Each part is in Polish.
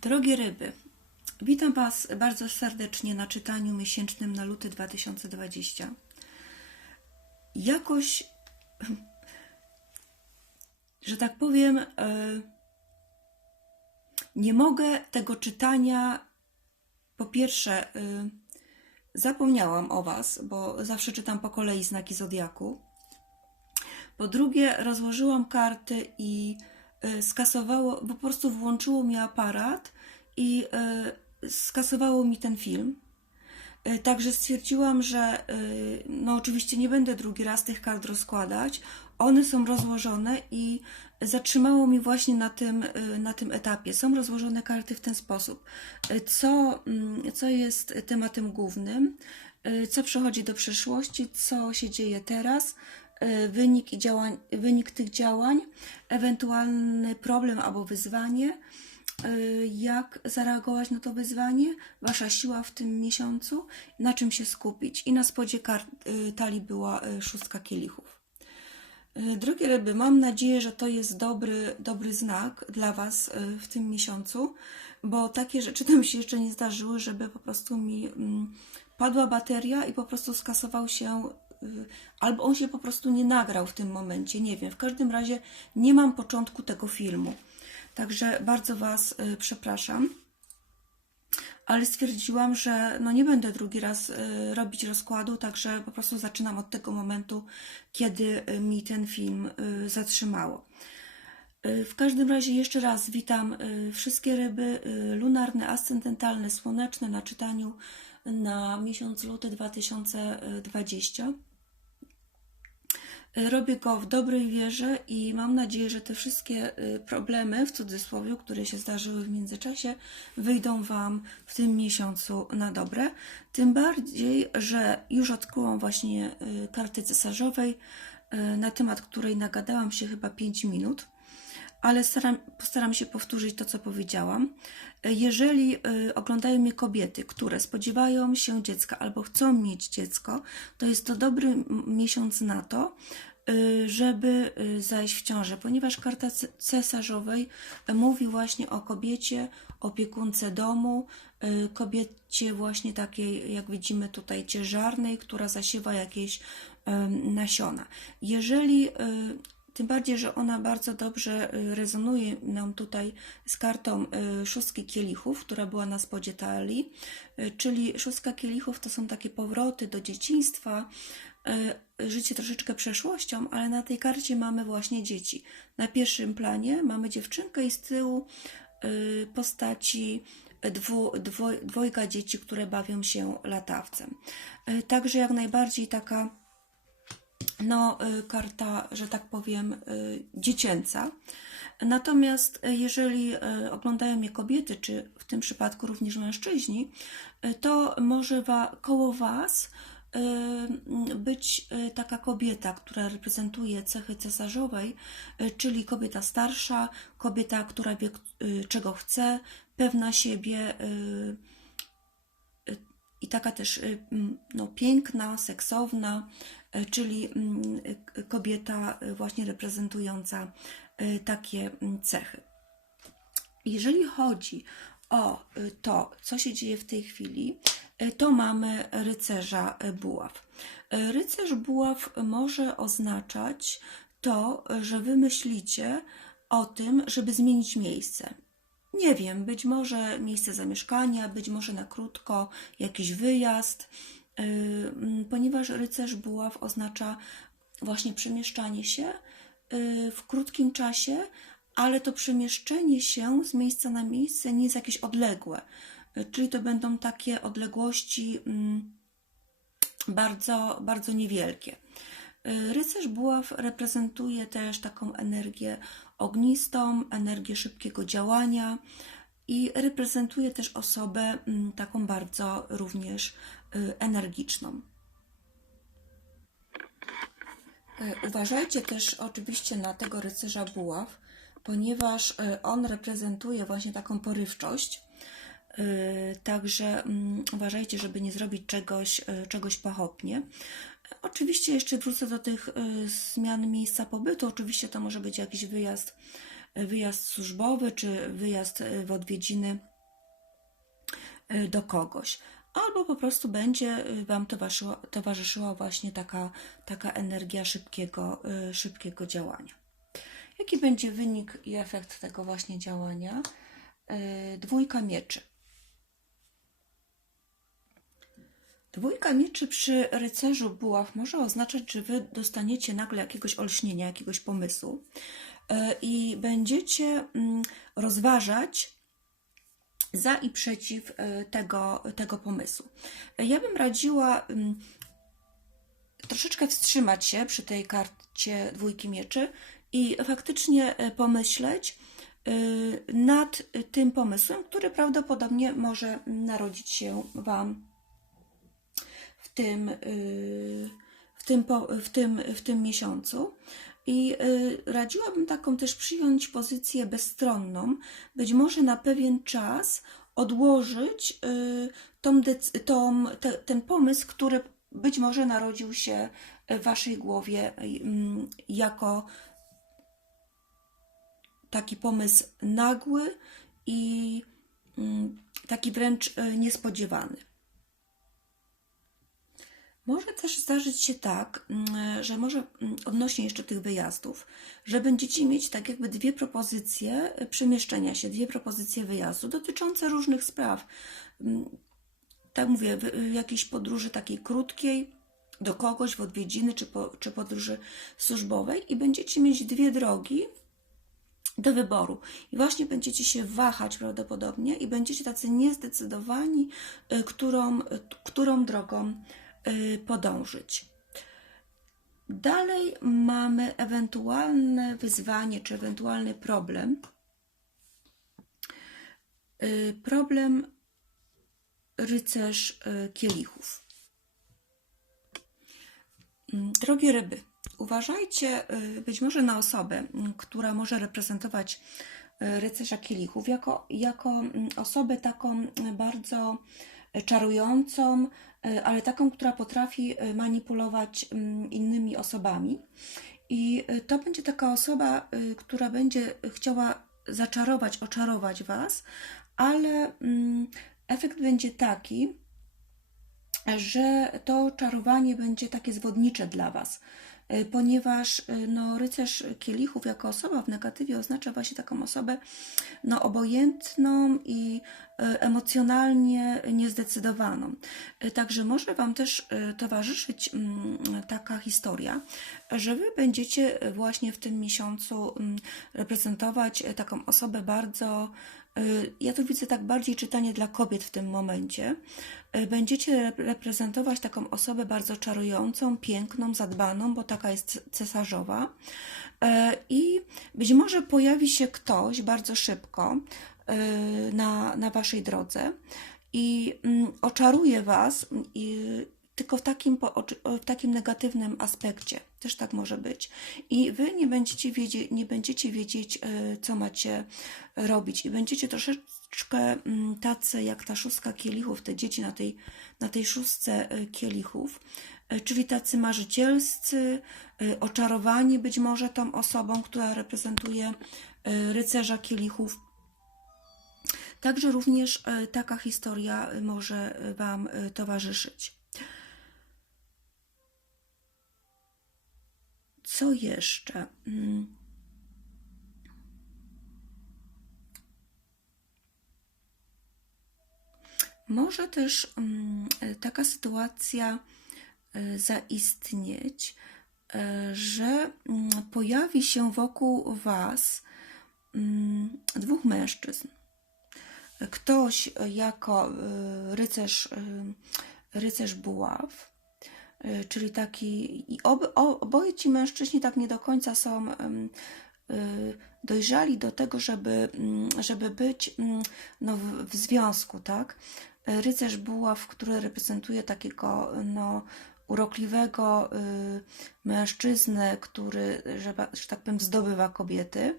Drogie ryby, witam Was bardzo serdecznie na czytaniu miesięcznym na luty 2020. Jakoś, że tak powiem, e, nie mogę tego czytania. Po pierwsze, e, zapomniałam o Was, bo zawsze czytam po kolei znaki zodiaku. Po drugie, rozłożyłam karty i y, skasowało, po prostu włączyło mi aparat i y, skasowało mi ten film. Y, Także stwierdziłam, że no oczywiście nie będę drugi raz tych kart rozkładać. One są rozłożone i zatrzymało mi właśnie na tym, na tym etapie. Są rozłożone karty w ten sposób. Co, mm, co jest tematem głównym? Co przechodzi do przeszłości? Co się dzieje teraz? Y, wynik, działań, wynik tych działań, ewentualny problem albo wyzwanie, y, jak zareagować na to wyzwanie, wasza siła w tym miesiącu, na czym się skupić. I na spodzie y, talii była szóstka kielichów. Drogie ryby, mam nadzieję, że to jest dobry, dobry znak dla Was w tym miesiącu, bo takie rzeczy nam się jeszcze nie zdarzyły, żeby po prostu mi mm, padła bateria i po prostu skasował się, albo on się po prostu nie nagrał w tym momencie, nie wiem. W każdym razie nie mam początku tego filmu. Także bardzo Was y, przepraszam ale stwierdziłam, że no nie będę drugi raz y, robić rozkładu, także po prostu zaczynam od tego momentu, kiedy y, mi ten film y, zatrzymało. Y, W każdym razie jeszcze raz witam y, wszystkie ryby y, lunarne, ascendentalne, słoneczne na czytaniu na miesiąc luty 2020. Robię go w dobrej wierze i mam nadzieję, że te wszystkie y, problemy, w cudzysłowie, które się zdarzyły w międzyczasie, wyjdą Wam w tym miesiącu na dobre. Tym bardziej, że już odkryłam właśnie y, kartę cesarzowej, y, na temat której nagadałam się chyba 5 minut ale staram, postaram się powtórzyć to, co powiedziałam. Jeżeli y, oglądają mnie kobiety, które spodziewają się dziecka albo chcą mieć dziecko, to jest to dobry miesiąc na to, y, żeby zajść w ciążę, ponieważ karta ce- cesarzowej mówi właśnie o kobiecie, opiekunce domu, kobiecie właśnie takiej, jak widzimy tutaj, ciężarnej, która zasiewa jakieś nasiona. Jeżeli tym bardziej, że ona bardzo dobrze y, rezonuje nam tutaj z kartą y, szóstki kielichów, która była na spodzie talii, Y, czyli szóstka kielichów to są takie powroty do dzieciństwa, życie troszeczkę przeszłością, ale na tej karcie mamy właśnie dzieci. Na pierwszym planie mamy dziewczynkę i z tyłu postaci dwu, dwo, dwojga dzieci, które bawią się latawcem. Także jak najbardziej taka no, y, karta, że tak powiem, y, dziecięca. Natomiast y, jeżeli oglądają mnie kobiety, czy w tym przypadku również mężczyźni, to może wa, koło Was być taka kobieta, która reprezentuje cechy cesarzowej, czyli kobieta starsza, kobieta, która wie, czego chce, pewna siebie, i taka też no, piękna, seksowna, czyli mm, kobieta y, właśnie reprezentująca y, takie mm, cechy. Jeżeli chodzi o to, co się dzieje w tej chwili, to mamy rycerza buław. Rycerz buław może oznaczać to, że wy myślicie o tym, żeby zmienić miejsce. Nie wiem, być może miejsce zamieszkania, być może na krótko jakiś wyjazd, ponieważ rycerz buław oznacza właśnie przemieszczanie się yy, w krótkim czasie, ale to przemieszczenie się z miejsca na miejsce nie jest jakieś odległe. Yy, Czyli to będą takie odległości bardzo, bardzo niewielkie. Y, Rycerz buław reprezentuje też taką energię ognistą, energię szybkiego działania i reprezentuje też osobę taką bardzo również y, energiczną. Y, Uważajcie też oczywiście na tego rycerza buław, ponieważ y, on reprezentuje właśnie taką porywczość. Y, Także mm, uważajcie, żeby nie zrobić czegoś, y, czegoś pochopnie. Oczywiście jeszcze wrócę do tych y, zmian miejsca pobytu. Oczywiście to może być jakiś wyjazd wyjazd służbowy, czy wyjazd y, w odwiedziny y, do kogoś. Albo po prostu będzie y, Wam towarzyszyła, towarzyszyła właśnie taka, taka energia szybkiego, y, szybkiego działania. Jaki będzie wynik i efekt tego właśnie działania? Y, Dwójka mieczy. Dwójka mieczy przy rycerzu buław może oznaczać, że wy dostaniecie nagle jakiegoś olśnienia, jakiegoś pomysłu i będziecie mm, rozważać za i przeciw e, tego, tego pomysłu. Ja bym radziła mm, troszeczkę wstrzymać się przy tej karcie dwójki mieczy i faktycznie e, pomyśleć e, nad tym pomysłem, który prawdopodobnie może narodzić się Wam w tym, w tym, w tym, w tym miesiącu. I y, radziłabym taką też przyjąć pozycję bezstronną, być może na pewien czas odłożyć y, tą, tą, te, ten pomysł, który być może narodził się w Waszej głowie mm, jako taki pomysł nagły i mm, taki wręcz y, niespodziewany. Może też zdarzyć się tak, mm, że może mm, odnośnie jeszcze tych wyjazdów, że będziecie mieć tak jakby dwie propozycje y, przemieszczenia się, dwie propozycje wyjazdu dotyczące różnych spraw. Mm, Tak mówię, jakiejś podróży takiej krótkiej do kogoś w odwiedziny czy, po, czy podróży służbowej i będziecie mieć dwie drogi, do wyboru. I właśnie będziecie się wahać prawdopodobnie i będziecie tacy niezdecydowani, y, którą, y, którą drogą podążyć. Dalej mamy ewentualne wyzwanie czy ewentualny problem. Y, Problem rycerz y, kielichów. Mm, Drogie ryby, uważajcie y, być może na osobę, mm, która może reprezentować y, rycerza kielichów, jako, jako mm, osobę taką y, bardzo y, czarującą, y, ale taką, która potrafi y, manipulować mm, innymi osobami. I to będzie taka osoba, która będzie chciała zaczarować, oczarować Was, ale mm, efekt będzie taki, że to czarowanie będzie takie zwodnicze dla Was, ponieważ y, no, rycerz kielichów jako osoba w negatywie oznacza właśnie taką osobę no, obojętną i y, emocjonalnie niezdecydowaną. Także może Wam też towarzyszyć mm, taka historia, że Wy będziecie właśnie w tym miesiącu mm, reprezentować taką osobę bardzo Ja tu widzę tak bardziej czytanie dla kobiet w tym momencie. Y, Będziecie rep- reprezentować taką osobę bardzo czarującą, piękną, zadbaną, bo taka jest cesarzowa. E, I być może pojawi się ktoś bardzo szybko y, na, na waszej drodze i mm, oczaruje was tylko w takim, w takim negatywnym aspekcie. Też tak może być. I wy nie będziecie wiedzieć, nie będziecie wiedzieć e, co macie robić. I będziecie troszeczkę mm, tacy jak ta szóstka kielichów, te dzieci na tej, na tej szóstce e, kielichów. E, Czyli tacy marzycielscy, e, oczarowani być może tą osobą, która reprezentuje e, rycerza kielichów. Także również e, taka historia e, może e, Wam e, towarzyszyć. Co jeszcze? Mm. Może też mm, taka sytuacja e, zaistnieć, e, że mm, pojawi się wokół Was dwóch mężczyzn. Ktoś jako e, rycerz, rycerz buław, czyli taki, i ob, oboje ci mężczyźni tak nie do końca są y, dojrzali do tego, żeby, mm, żeby być mm, no, w, w związku, tak? Rycerz buław, który reprezentuje takiego no, urokliwego y, mężczyznę, który, że, że tak powiem, zdobywa kobiety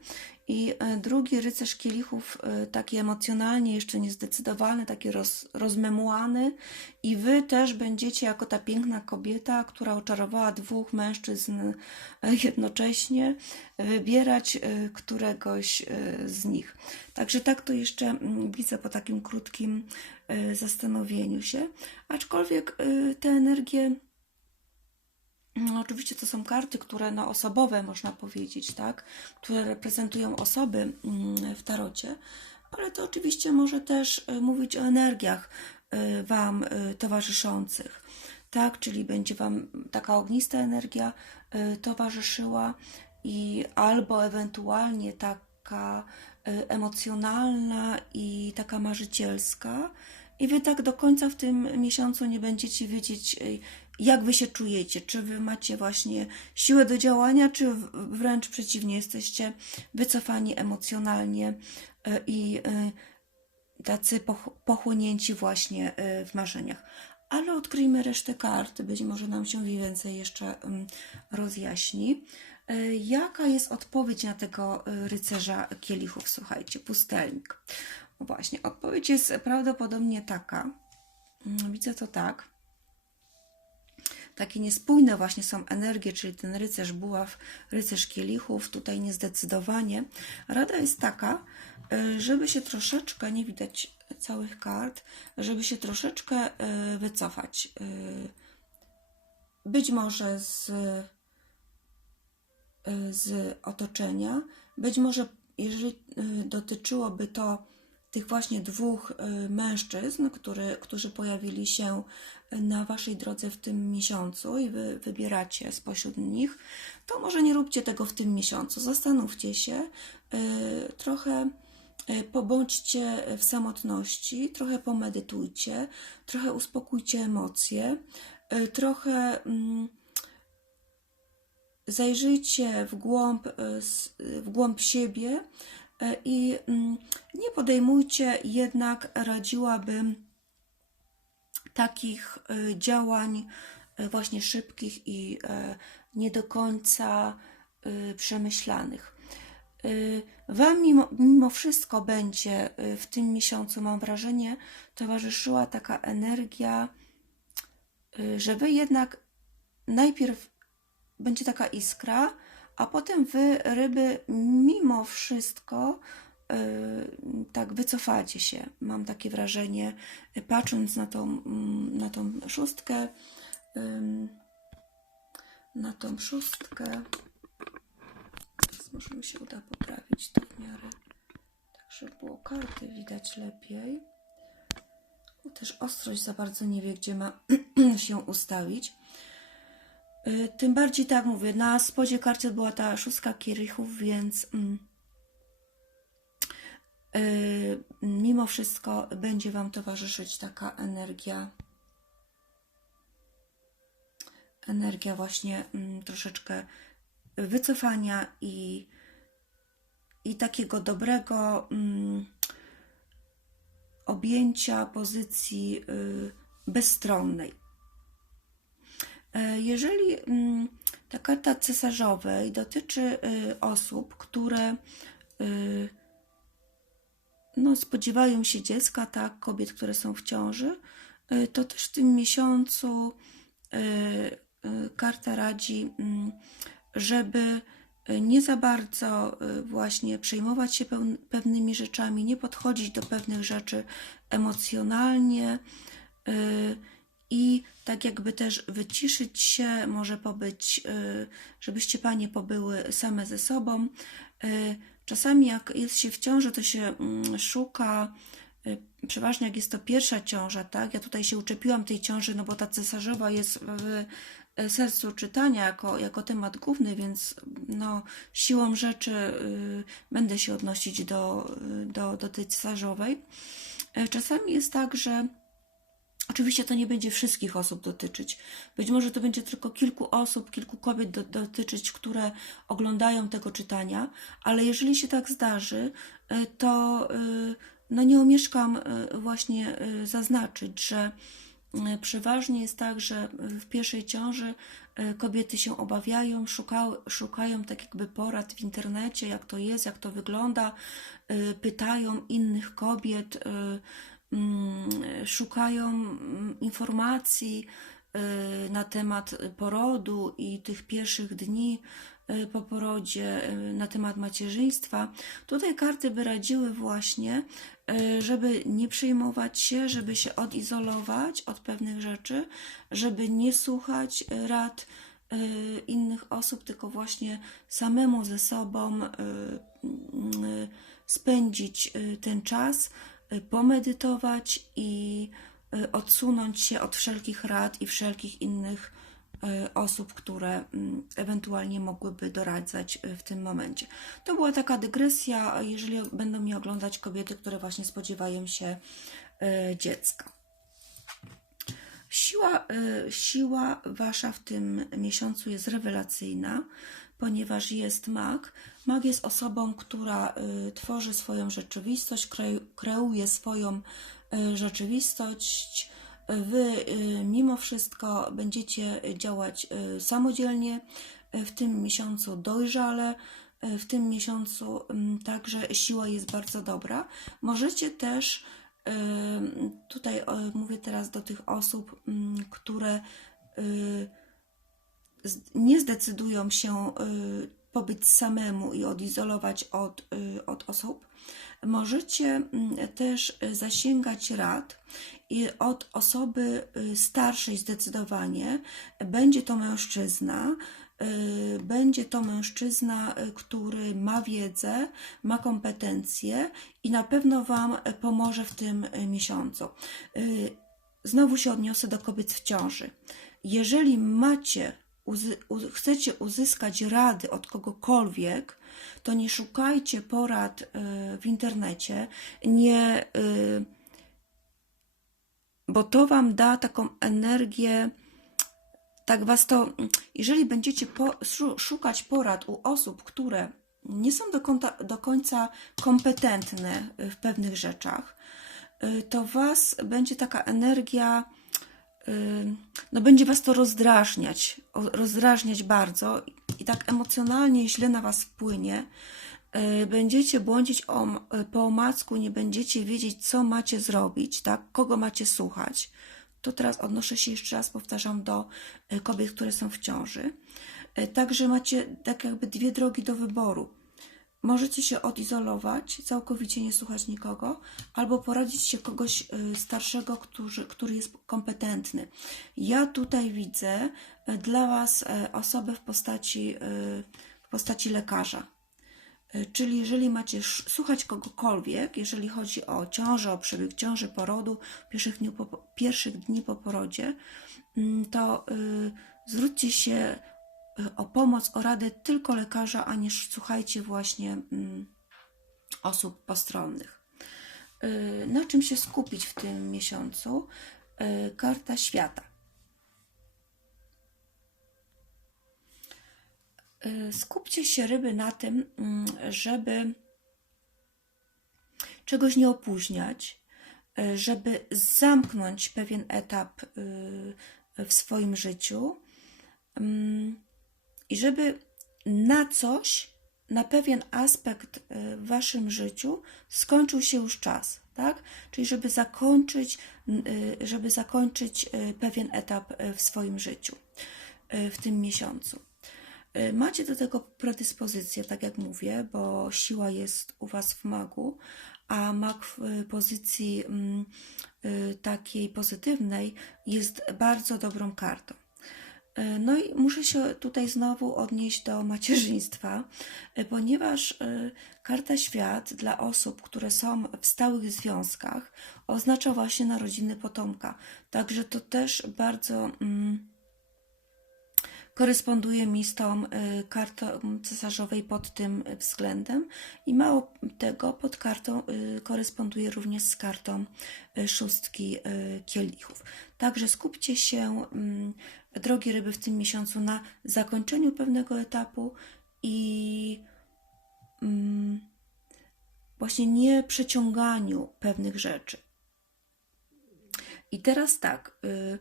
I e, drugi rycerz kielichów, e, taki emocjonalnie jeszcze niezdecydowany, taki roz, rozmemłany. I wy też będziecie jako ta piękna kobieta, która oczarowała dwóch mężczyzn e, jednocześnie, wybierać któregoś z nich. Także tak to jeszcze mm, widzę po takim krótkim zastanowieniu się. Aczkolwiek te energie no, oczywiście to są karty, które no, osobowe można powiedzieć, tak? Które reprezentują osoby mm, w tarocie, ale to oczywiście może też y, mówić o energiach y, Wam y, towarzyszących, tak? Czyli będzie Wam taka ognista energia towarzyszyła i albo ewentualnie taka emocjonalna i taka marzycielska. I wy tak do końca w tym miesiącu nie będziecie wiedzieć, jak wy się czujecie. Czy wy macie właśnie siłę do działania, czy wręcz przeciwnie, jesteście wycofani emocjonalnie y, i y, tacy poch- pochłonięci właśnie y, w marzeniach. Ale odkryjmy resztę kart, być może nam się więcej jeszcze ym, rozjaśni. Jaka jest odpowiedź na tego rycerza kielichów? Słuchajcie, pustelnik. Właśnie, odpowiedź jest prawdopodobnie taka. Mm, Widzę to tak. Takie niespójne właśnie są energie, czyli ten rycerz buław, rycerz kielichów, tutaj niezdecydowanie. Rada jest taka, y, żeby się troszeczkę, nie widać całych kart, żeby się troszeczkę y, wycofać. Y, Być może z z otoczenia. Być może, jeżeli dotyczyłoby to tych właśnie dwóch mężczyzn, który, którzy pojawili się na Waszej drodze w tym miesiącu i Wy wybieracie spośród nich, to może nie róbcie tego w tym miesiącu. Zastanówcie się, y, trochę y, pobądźcie w samotności, trochę pomedytujcie, trochę uspokójcie emocje, y, trochę. mm, zajrzyjcie w głąb, w głąb siebie i mm, nie podejmujcie jednak, radziłabym, takich e, działań e, właśnie szybkich i e, nie do końca przemyślanych. Wam mimo, mimo wszystko będzie w tym miesiącu, mam wrażenie, towarzyszyła taka energia, że Wy jednak najpierw będzie taka iskra, a potem wy, ryby, mimo wszystko tak wycofacie się. Mam takie wrażenie, patrząc na tą, na tą szóstkę, na tą szóstkę. Teraz może mi się uda poprawić to w miarę, tak żeby było karty widać lepiej. Też ostrość za bardzo nie wie, gdzie ma się ustawić. Y, Tym bardziej tak mówię, na spodzie karcie była ta szóstka kielichów, więc mm, mimo wszystko będzie Wam towarzyszyć taka energia, energia właśnie mm, troszeczkę wycofania i, i takiego dobrego mm, objęcia pozycji y, bezstronnej. E, Jeżeli mm, ta karta cesarzowej dotyczy y, osób, które y, no, spodziewają się dziecka, tak, kobiet, które są w ciąży, y, to też w tym miesiącu y, y, karta radzi, mm, żeby nie za bardzo właśnie przejmować się pewnymi rzeczami, nie podchodzić do pewnych rzeczy emocjonalnie i tak jakby też wyciszyć się, może pobyć, żebyście panie pobyły same ze sobą. Czasami jak jest się w ciąży, to się mm, szuka, y, przeważnie jak jest to pierwsza ciąża, tak? Ja tutaj się uczepiłam tej ciąży, no bo ta cesarzowa jest w y, sercu czytania jako, jako temat główny, więc no, siłą rzeczy y, będę się odnosić do, do, do tej cesarzowej. Czasami jest tak, że Oczywiście to nie będzie wszystkich osób dotyczyć. Być może to będzie tylko kilku osób, kilku kobiet do, dotyczyć, które oglądają tego czytania, ale jeżeli się tak zdarzy, y, to y, no nie omieszkam y, właśnie zaznaczyć, że przeważnie jest tak, że w pierwszej ciąży Kobiety się obawiają, szukają, tak jakby porad w internecie, jak to jest, jak to wygląda, pytają innych kobiet, szukają mm, informacji e, na temat porodu i tych pierwszych dni e, po porodzie, e, na temat macierzyństwa. Tutaj karty by radziły właśnie, żeby nie przejmować się, żeby się odizolować od pewnych rzeczy, żeby nie słuchać rad innych osób, tylko właśnie samemu ze sobą mm, spędzić ten czas, pomedytować i e, odsunąć się od wszelkich rad i wszelkich innych e, osób, które mm, ewentualnie mogłyby doradzać w tym momencie. To była taka dygresja, jeżeli będą mnie oglądać kobiety, które właśnie spodziewają się dziecka. Siła, y, siła wasza w tym miesiącu jest rewelacyjna, ponieważ jest mag. Mag jest osobą, która y, tworzy swoją rzeczywistość, kre, kreuje swoją y, rzeczywistość. Wy y, mimo wszystko będziecie działać y, samodzielnie, y, w tym miesiącu dojrzale, y, w tym miesiącu mm, także siła jest bardzo dobra. Możecie też Ym, Tutaj mówię teraz do tych osób, mm, które y, nie zdecydują się y, pobyć samemu i odizolować od, y, od osób. Możecie mm, też zasięgać rad od osoby y, starszej zdecydowanie. Będzie to mężczyzna, będzie to mężczyzna, który ma wiedzę, ma kompetencje i na pewno Wam pomoże w tym miesiącu. Znowu się odniosę do kobiet w ciąży. Jeżeli macie, chcecie uzyskać rady od kogokolwiek, to nie szukajcie porad y, w internecie, nie, y, bo to Wam da taką energię, tak was to, jeżeli będziecie po, szu- szukać porad u osób, które nie są do, konta, do końca kompetentne w pewnych rzeczach, to was będzie taka energia, no będzie was to rozdrażniać, rozdrażniać bardzo i tak emocjonalnie źle na was wpłynie. Y, Będziecie błądzić o, po omacku, nie będziecie wiedzieć, co macie zrobić, tak? kogo macie słuchać. To teraz odnoszę się jeszcze raz, powtarzam, do y, kobiet, które są w ciąży. Y, Także macie tak jakby dwie drogi do wyboru. Możecie się odizolować, całkowicie nie słuchać nikogo, albo poradzić się kogoś y, starszego, który, który jest kompetentny. Ja tutaj widzę y, dla Was y, osobę w postaci, w postaci lekarza. Czyli jeżeli macie słuchać kogokolwiek, jeżeli chodzi o ciążę, o przebieg ciąży, porodu, pierwszych dni po, pierwszych dni po porodzie, mm, to zwróćcie się o pomoc, o radę tylko lekarza, a nie słuchajcie właśnie mm, osób postronnych. Y, Na czym się skupić w tym miesiącu? Y, Karta świata. Y, Skupcie się ryby na tym, mm, żeby czegoś nie opóźniać, żeby zamknąć pewien etap w swoim życiu mm, i żeby na coś, na pewien aspekt y, w waszym życiu skończył się już czas, tak? Czyli żeby zakończyć, y, żeby zakończyć y, pewien etap w swoim życiu w tym miesiącu. Macie do tego predyspozycję, tak jak mówię, bo siła jest u Was w magu, a mag w pozycji mm, takiej pozytywnej jest bardzo dobrą kartą. Y, No i muszę się tutaj znowu odnieść do macierzyństwa, y, ponieważ y, karta świat dla osób, które są w stałych związkach, oznacza właśnie narodziny potomka. Także to też bardzo. Mm, koresponduje mi z tą y, kartą cesarzowej pod tym względem i mało tego pod kartą y, koresponduje również z kartą y, szóstki kielichów. Także skupcie się, mm, drogie ryby, w tym miesiącu na zakończeniu pewnego etapu i mm, właśnie nie przeciąganiu pewnych rzeczy. I teraz tak, y,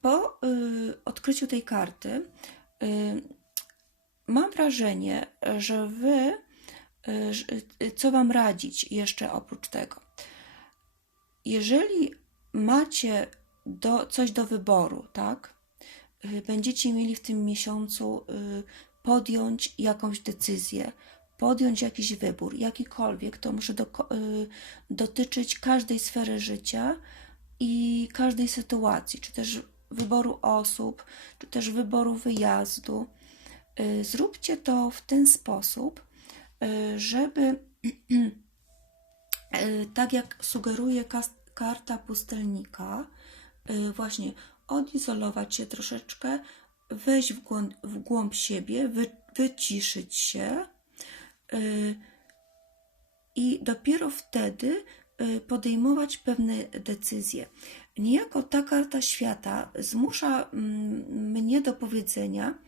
po y, odkryciu tej karty y, mam wrażenie, że wy, y, y, co wam radzić jeszcze oprócz tego? Jeżeli macie do, coś do wyboru, tak? y, Będziecie mieli w tym miesiącu y, podjąć jakąś decyzję, podjąć jakiś wybór, jakikolwiek, to może doko- y, dotyczyć każdej sfery życia i każdej sytuacji, czy też wyboru osób, czy też wyboru wyjazdu. Y, Zróbcie to w ten sposób, y, żeby E, tak jak sugeruje karta pustelnika, właśnie odizolować się troszeczkę, wejść w głąb, w głąb siebie, wy, wyciszyć się i dopiero wtedy podejmować pewne decyzje. Niejako ta karta świata zmusza mm, mnie do powiedzenia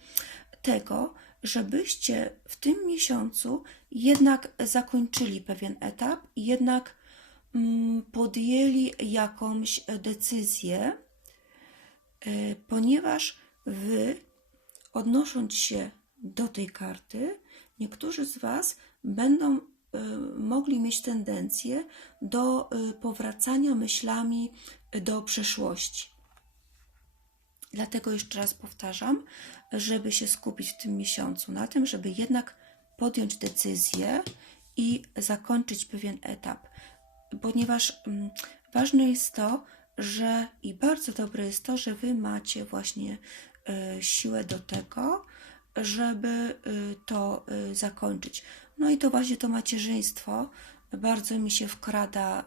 tego, żebyście w tym miesiącu jednak zakończyli pewien etap jednak mm, podjęli jakąś decyzję, e, ponieważ wy, odnosząc się do tej karty, niektórzy z Was będą mogli mieć tendencję do e, powracania myślami do przeszłości. Dlatego jeszcze raz powtarzam, żeby się skupić w tym miesiącu na tym, żeby jednak podjąć decyzję i zakończyć pewien etap, ponieważ mm, ważne jest to, że i bardzo dobre jest to, że Wy macie właśnie e, siłę do tego, żeby to zakończyć. No i to właśnie to macierzyństwo bardzo mi się wkrada e,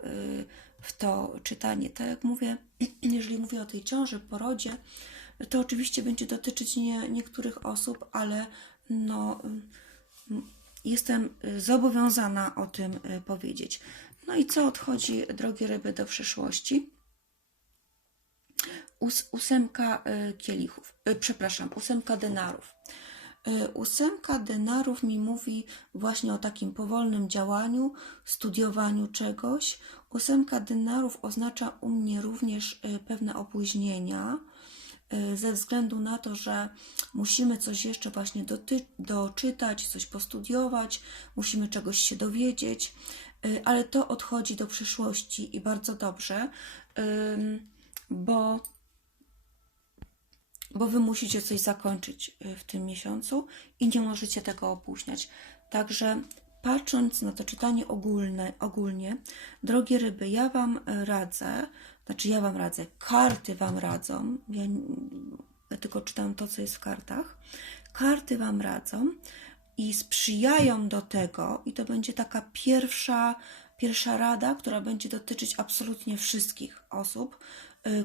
w to czytanie. Tak jak mówię, jeżeli mówię o tej ciąży, porodzie, to oczywiście będzie dotyczyć nie, niektórych osób, ale no, mm, jestem y, zobowiązana o tym y, powiedzieć. No i co odchodzi, drogie ryby, do przyszłości? Ós, ósemka y, kielichów, y, przepraszam, ósemka denarów. Y, Ósemka denarów mi mówi właśnie o takim powolnym działaniu, studiowaniu czegoś. Ósemka denarów oznacza u mnie również y, pewne opóźnienia, y, ze względu na to, że musimy coś jeszcze właśnie doty- doczytać, coś postudiować, musimy czegoś się dowiedzieć, ale to odchodzi do przyszłości i bardzo dobrze, bo bo wy musicie coś zakończyć y, w tym miesiącu i nie możecie tego opóźniać. Także patrząc na to czytanie ogólne, ogólnie, drogie ryby, ja wam y, radzę, znaczy ja wam radzę, karty wam radzą, ja, ja tylko czytam to, co jest w kartach, karty wam radzą i sprzyjają do tego, i to będzie taka pierwsza, pierwsza rada, która będzie dotyczyć absolutnie wszystkich osób,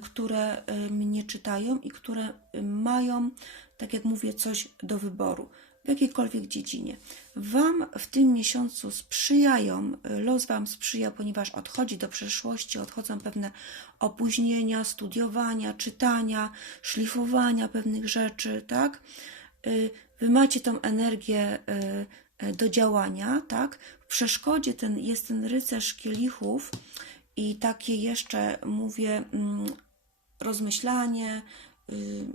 które y, mnie czytają i które y, mają, tak jak mówię, coś do wyboru w jakiejkolwiek dziedzinie. Wam w tym miesiącu sprzyjają, y, los Wam sprzyja, ponieważ odchodzi do przeszłości, odchodzą pewne opóźnienia, studiowania, czytania, szlifowania pewnych rzeczy, tak? Y, Wy macie tą energię y, y, do działania, tak? W przeszkodzie ten, jest ten rycerz kielichów i takie jeszcze, mówię, mm, rozmyślanie, y,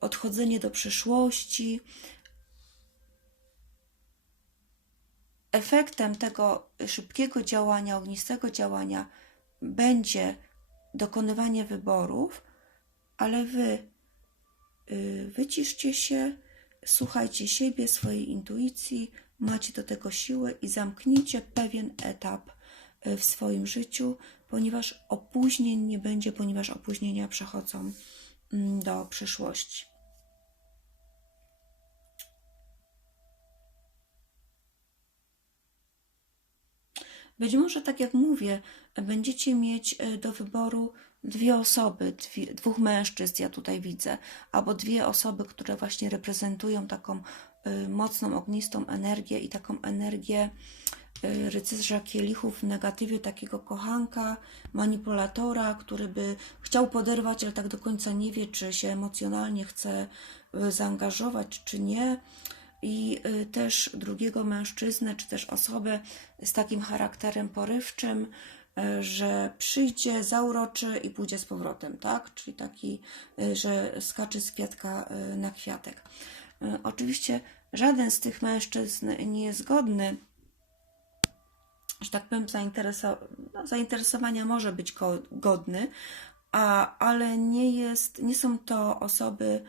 odchodzenie do przeszłości. Efektem tego szybkiego działania, ognistego działania będzie dokonywanie wyborów, ale wy y, wyciszcie się, słuchajcie siebie, swojej intuicji, macie do tego siłę i zamknijcie pewien etap y, w swoim życiu, ponieważ opóźnień nie będzie, ponieważ opóźnienia przechodzą mm, do przyszłości. Być może, tak jak mówię, będziecie mieć e, do wyboru dwie osoby, dwie, dwóch mężczyzn, ja tutaj widzę, albo dwie osoby, które właśnie reprezentują taką mocną, ognistą energię i taką energię y, rycerza kielichów w negatywie takiego kochanka, manipulatora, który by chciał poderwać, ale tak do końca nie wie, czy się emocjonalnie chce y, zaangażować, czy nie i y, też drugiego mężczyznę, czy też osobę z takim charakterem porywczym, że przyjdzie, zauroczy i pójdzie z powrotem, tak? Czyli taki, że skacze z kwiatka na kwiatek. E, Oczywiście żaden z tych mężczyzn nie jest godny, że tak powiem, no, zainteresowania może być go- godny, a, ale nie, jest, nie są to osoby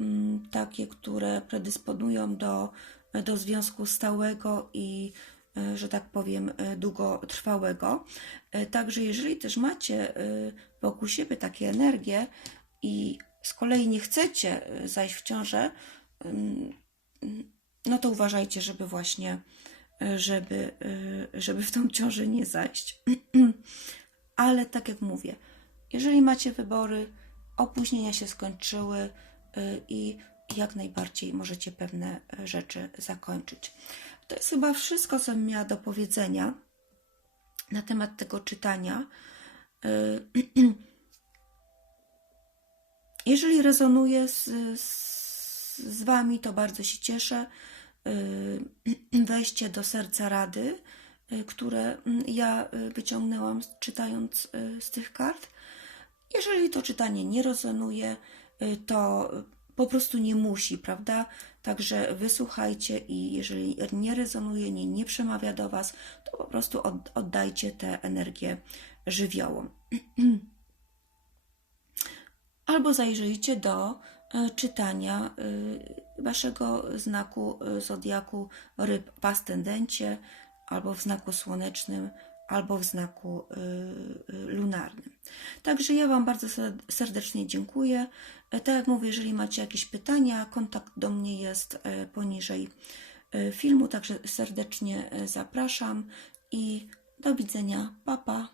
mm, takie, które predysponują do, do związku stałego i, e, że tak powiem, e, długotrwałego. Także jeżeli też macie wokół siebie takie energie i z kolei nie chcecie zajść w ciążę, no to uważajcie, żeby właśnie, e, żeby, e, żeby w tą ciążę nie zajść. Ale tak jak mówię, jeżeli macie wybory, opóźnienia się skończyły y, i jak najbardziej możecie pewne rzeczy zakończyć. To jest chyba wszystko, co miała do powiedzenia na temat tego czytania. Y, Jeżeli rezonuje z, z, z Wami, to bardzo się cieszę. Y, Weźcie do serca rady, y, które mm, ja y, wyciągnęłam czytając z tych kart. Jeżeli to czytanie nie rezonuje, to po prostu nie musi, prawda? Także wysłuchajcie i jeżeli nie rezonuje, nie, nie przemawia do Was, to po prostu od, oddajcie tę energię żywiołom. Albo zajrzyjcie do czytania e, waszego znaku e, zodiaku ryb w ascendencie, albo w znaku słonecznym, albo w znaku e, e, lunarnym. Także ja Wam bardzo ser- serdecznie dziękuję. E, Tak jak mówię, jeżeli macie jakieś pytania, kontakt do mnie jest e, poniżej e, filmu, także serdecznie e, zapraszam i do widzenia. Pa, pa.